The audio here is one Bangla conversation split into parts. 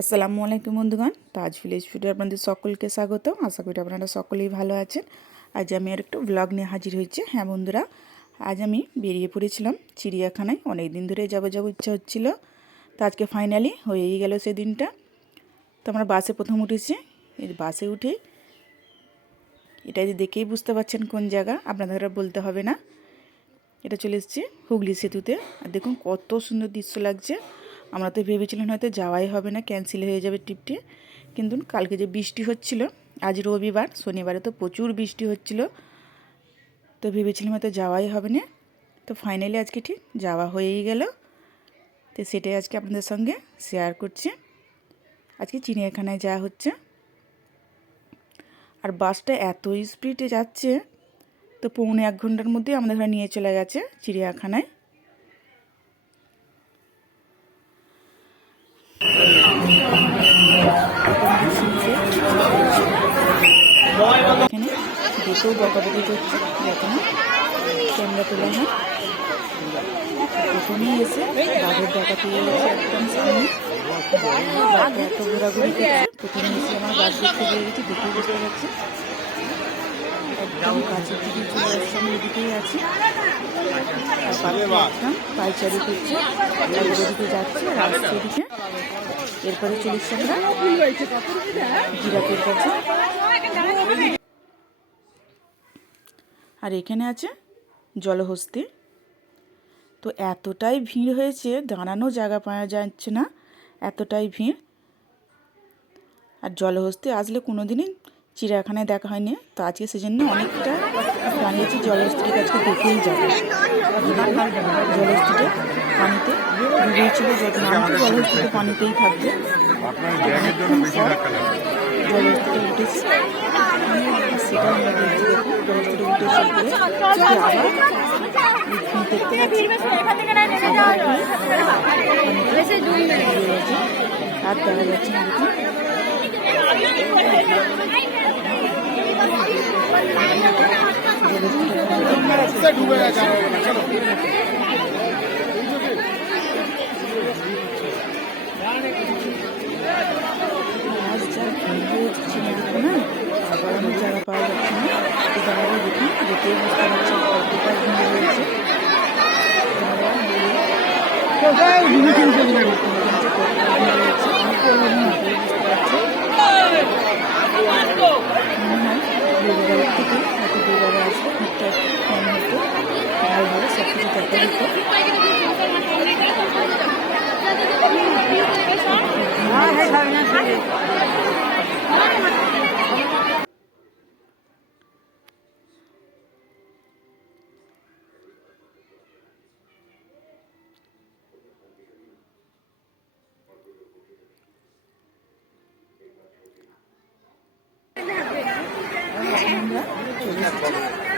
আসসালামু আলাইকুম বন্ধুগণ, তাজ ভিলেজ ফুডে আপনাদের সকলকে স্বাগত আশা করি আপনারা সকলেই ভালো আছেন। আজ আমি আর একটু ব্লগ নিয়ে হাজির হয়েছি। হ্যাঁ বন্ধুরা, আজ আমি বেরিয়ে পড়েছিলাম চিড়িয়াখানায়। অনেক দিন ধরে যাব যাব ইচ্ছা হচ্ছিল। তো আজকে ফাইনালি হয়েই গেল সেই দিনটা তো আমরা বাসে প্রথম উঠেছি। এই বাসে উঠে এটা যে দেখেই বুঝতে পারছেন কোন জায়গা, আপনাদের বলতে হবে না। এটা চলে এসেছি হুগলি সেতুতে। আর দেখুন কত সুন্দর দৃশ্য লাগছে। আমরা তো ভেবেছিলাম হয়তো যাওয়াই হবে না ক্যান্সেল হয়ে যাবে ট্রিপটি কিন্তু কালকে যে বৃষ্টি হচ্ছিল, আজ রবিবার, শনিবারে তো প্রচুর বৃষ্টি হচ্ছিল। তো ভেবেছিলাম হয়তো যাওয়াই হবে না। তো ফাইনালি আজকে ঠিক যাওয়া হয়েই গেল। তো সেটাই আজকে আপনাদের সঙ্গে শেয়ার করছি। আজকে চিড়িয়াখানায় যাওয়া হচ্ছে। আর বাসটা এত স্পিডে যাচ্ছে, তো পৌনে এক ঘণ্টার মধ্যে আমাদের ঘরে নিয়ে চলে গেছে চিড়িয়াখানায়। এখানে দেখেও বকাবকি করছে দেখো না ক্যামেরা তোলা হয়। প্রথমেই এসে বাঘের ডাকাতে এসে একদম সামনে। বাঘ এত ঘোরাঘুরি করছে, প্রথমে এসে আমার বাঘ দেখতে পেয়ে গেছি, দেখেই বুঝতে পারছি। একদম কাছের দিকে চলে আসছে। করছে আর এরপরে আর এখানে আছে জলহস্তি। তো এতটাই ভিড় হয়েছে, দাঁড়ানো জায়গা পাওয়া যাচ্ছে না, এতটাই ভিড়। আর জলহস্তি আসলে কোনো দিনই চিড়িয়াখানায় দেখা হয়নি। তো আজকে সেজন্য অনেকটা দাঁড়িয়েছি জলহস্তির কাছে দেখেই যাবে। জলহস্তিটা পানিতে ডুবেছিল যত নাম জলহস্তিটা পানিতেই থাকবে। জলহস্তিটা উঠেছে। সেটা আমরা দেখছি দেখুন জলহস্তিটা উঠেছে আবার দেখতে পাচ্ছি আর দেখা যাচ্ছে না আজ যা ভিড় হয়েছে জায়গা পাওয়া যাচ্ছে না তো দাঁড়াবে দেখুন দেখেই বুঝতে থেকে হয়তো রবিবারে আসলে ভিড়টা একটু কম হতো ভালোভাবে সব কিছু দেখা যেত আমরা চলে এসেছি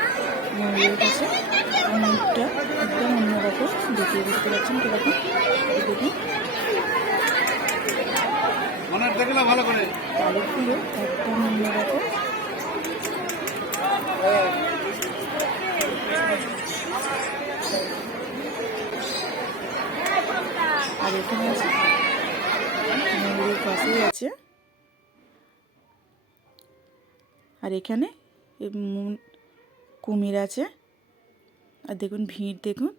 ময়ূরের কাছে ময়ূরটা একদম অন্যরকম দেখে বুঝতে পারছেন কীরকম দেখুন। মনের ভালো করে? কালিগুলো একদম অন্যরকম আর এখানে আছে ময়ূরের পাশেই আছে। আর এখানে কুমির আছে। আর দেখুন ভিড়, দেখুন।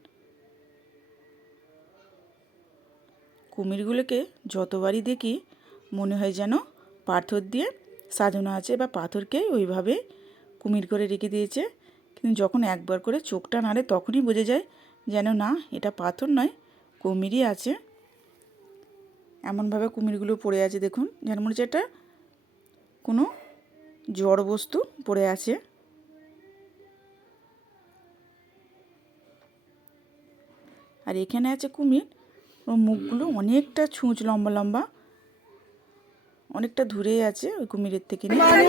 কুমিরগুলোকে যতবারই দেখি, মনে হয় যেন পাথর দিয়ে সাজানো আছে বা পাথরকে ওইভাবে কুমির করে রেখে দিয়েছে। কিন্তু যখন একবার করে চোখটা নাড়ে, তখনই বোঝা যায় যেন না, এটা পাথর নয়, কুমিরই আছে। এমনভাবে কুমিরগুলো পড়ে আছে, দেখুন। যেন মনে হচ্ছে এটা কোনো জড় বস্তু পড়ে আছে। আর এখানে আছে কুমির। ওর মুখগুলো অনেকটা ছুঁচ লম্বা লম্বা। অনেকটা দূরেই আছে ওই কুমিরের থেকে নিয়ে। আমি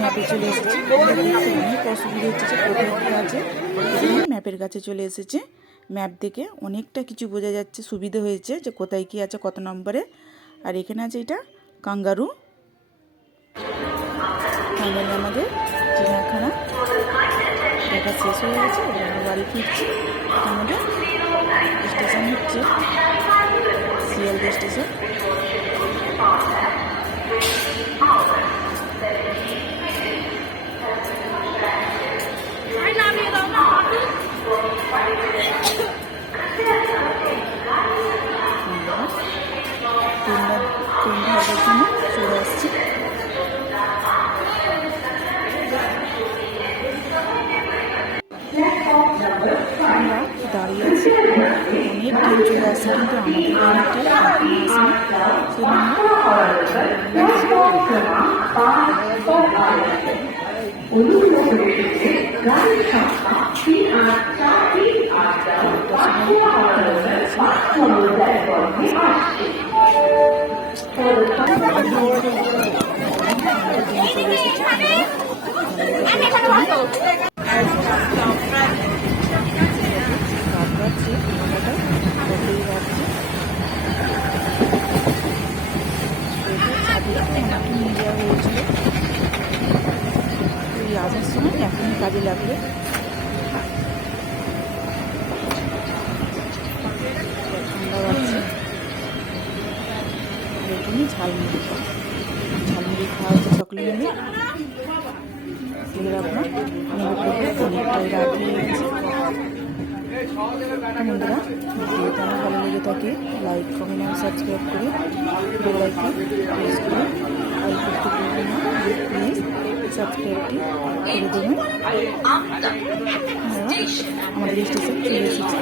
ম্যাপে চলে এসেছে। অনেক অসুবিধা হচ্ছে যে কোথায় কী আছে। ম্যাপের কাছে চলে এসেছে। ম্যাপ দেখে অনেকটা কিছু বোঝা যাচ্ছে সুবিধা হয়েছে যে কোথায় কী আছে কত নম্বরে। আর এখানে আছে এটা কাঙ্গারু। ফাইনালি আমাদের চিড়িয়াখানা। দেখা শেষ হয়ে গেছে এবার বাড়ি ফিরছি। আমাদের স্টেশন হচ্ছে শিয়ালদা স্টেশন ট্রেন কিন্তু আমাদের ট্রেনটা এখনও। লাগবে। ঠান্ডা এখানে ঝালমুড়ি। ঝালমুড়ি খাওয়া হচ্ছে ভালো লেগে থাকে লাইক কমেন্ট আর সাবস্ক্রাইব করে বেল আইকন প্রেস করে প্লিজ সাবস্ক্রাইবটি করে দেবেন। আমাদের স্টেশন চলে এসেছি।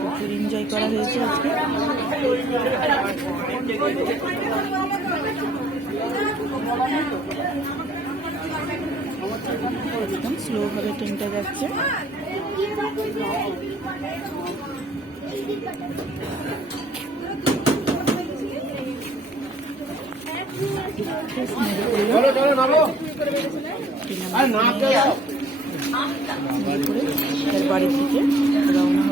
প্রচুর এনজয় করা হয়েছে আজকে। একদম স্লোভাবে ট্রেনটা যাচ্ছে। আর না বাড়ি থেকে রওনা